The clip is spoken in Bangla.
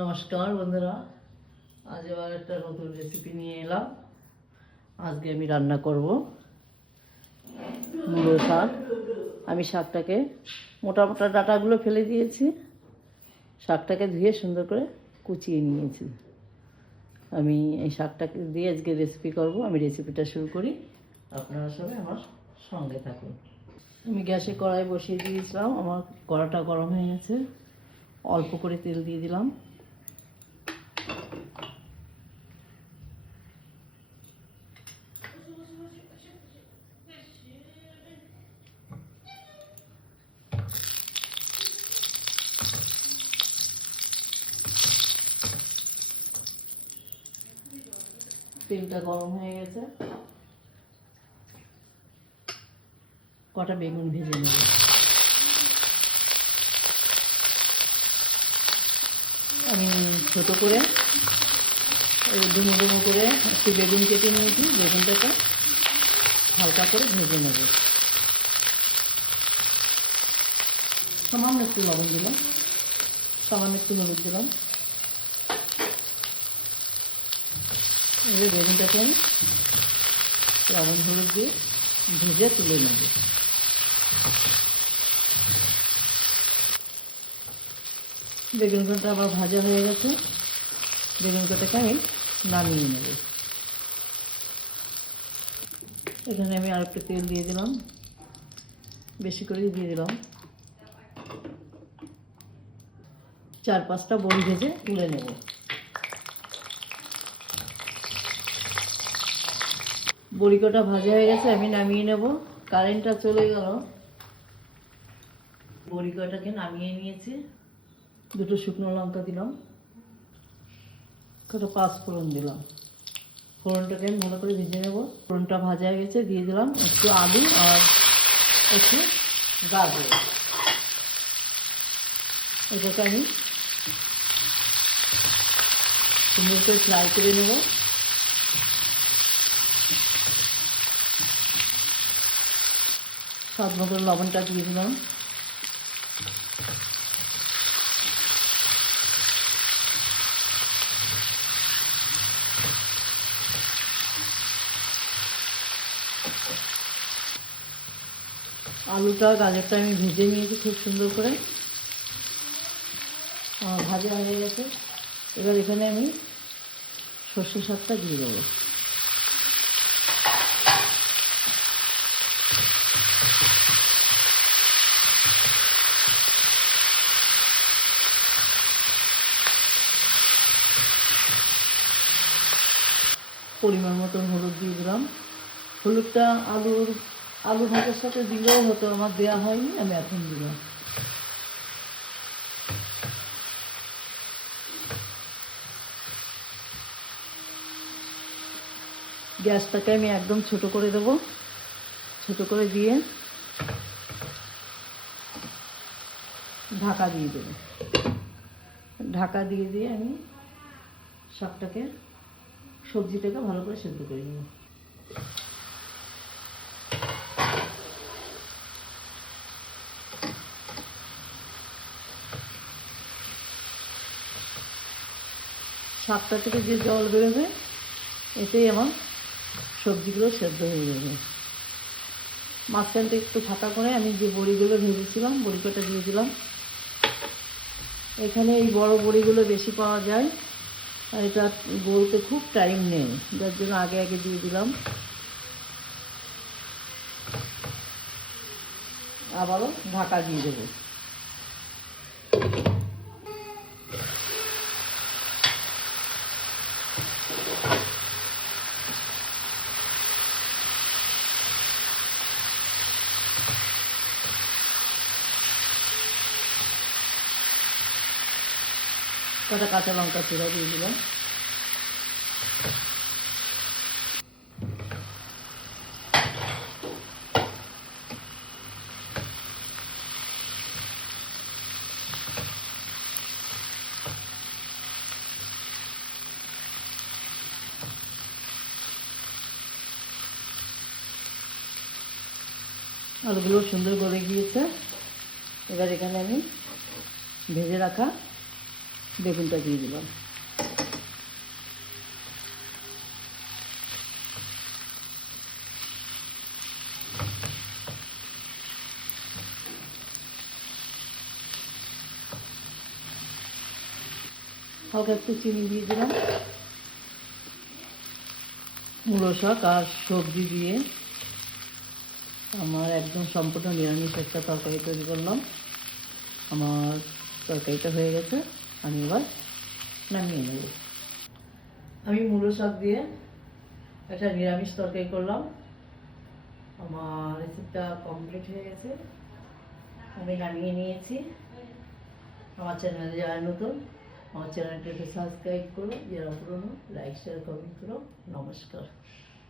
নমস্কার বন্ধুরা। আজ আবার একটা নতুন রেসিপি নিয়ে এলাম। আজকে আমি রান্না করব মূলো শাক। আমি শাকটাকে মোটা মোটা ডাটাগুলো ফেলে দিয়েছি। শাকটাকে ধুয়ে সুন্দর করে কুচিয়ে নিয়েছি। আমি এই শাকটাকে দিয়ে আজকে রেসিপি করব। আমি রেসিপিটা শুরু করি। আপনারা সবাই আমার সঙ্গে থাকুন। আমি গ্যাসে কড়াই বসিয়ে দিয়েছিলাম। আমার কড়াটা গরম হয়ে গেছে। অল্প করে তেল দিয়ে দিলাম। তেলটা গরম হয়ে গেছে। কটা বেগুন ভেজে নেব। আমি ছোট করে ডুমো ডুমো করে একটু বেগুন কেটে নিয়েছি, বেগুনটাকে হালকা করে ভেজে নেব। সামান্য একটু লবণ দিলাম, সামান্য একটু হলুদ দিলাম। এবার বেগুনটাকে আমি লবণ, হলুদ দিয়ে ভেজে তুলে নেব। বেগুন কাঁটা আবার ভাজা হয়ে গেছে। বেগুন কাঁটাকে আমি নামিয়ে নেব। এখানে আমি আর একটু তেল দিয়ে দিলাম। বেশি করে দিয়ে দিলাম। চার পাঁচটা বড়ি ভেজে তুলে নেব। বড়ি কটা ভাজা হয়ে গেছে, আমি নামিয়ে নেব। কারেন্টটা চলে গেল। বড়ি কটাকে নামিয়ে নিয়েছি। দুটো শুকনো লঙ্কা দিলাম। কটা পাঁচ ফোড়ন দিলাম। ফোড়নটাকে আমি ভালো করে ভেজে নেব। ফোড়নটা ভাজা হয়ে গেছে, দিয়ে দিলাম একটু আলু আর একটু গাজর। এটাকে আমি সুন্দর করে ফ্রাই করে নেব। স্বাদ মতো লবণটা দিয়ে দিলাম। আলুটা গাজরটা আমি ভেজে নিয়েছি খুব সুন্দর করে। ভাজা হয়ে গেছে। এবার এখানে আমি সর্ষে শাকটা দিয়ে দেবো। মতন হলুদ দিয়ে দিলাম হলুদটা আলুর আলু ভাজার সাথে দিলেও হতো, আমার দেওয়া হয়নি, আমি এখন দিলাম। গ্যাসটাকে আমি একদম ছোট করে দেব। ছোট করে দিয়ে ঢাকা দিয়ে দেব। ঢাকা দিয়ে দিয়ে আমি শাকটাকে সবজিটাকে ভালো করে সেদ্ধ করে নেব শাকটা থেকে যে জল বেরোবে, এতেই আমার সবজিগুলো সেদ্ধ হয়ে যাবে। মাঝখানটা একটু ফাঁকা করে আমি যে বড়িগুলো ভেজেছিলাম বড়ি কটা দিয়ে দিলাম এখানে এই বড় বড়িগুলো বেশি পাওয়া যায়। আর এটা বলতে খুব টাইম নেই। যার জন্য আগে আগে দিয়ে দিলাম। আবারও ঢাকা দিয়ে দেবো। কটা কাঁচা লঙ্কা চিরা দিয়ে দিলাম। আলুগুলো সুন্দর করে গিয়েছে। এবার এখানে আমি ভেজে রাখা বেগুনটা দিয়ে দিলাম। হালকা একটু চিনি দিয়ে দিলাম। মূলো শাক আর সবজি দিয়ে আমার একদম সম্পূর্ণ নিরামিষ একটা তরকারি তৈরি করলাম। আমার তরকারিটা হয়ে গেছে, আমি এবার নামিয়ে নেব। আমি মূলো শাক দিয়ে একটা নিরামিষ তরকারি করলাম। আমার রেসিপিটা কমপ্লিট হয়ে গেছে। আমি নামিয়ে নিয়েছি। আমার চ্যানেলে যারা নতুন, আমার চ্যানেলটাকে সাবস্ক্রাইব করো, যারা পুরনো লাইক শেয়ার কমেন্ট করো। নমস্কার।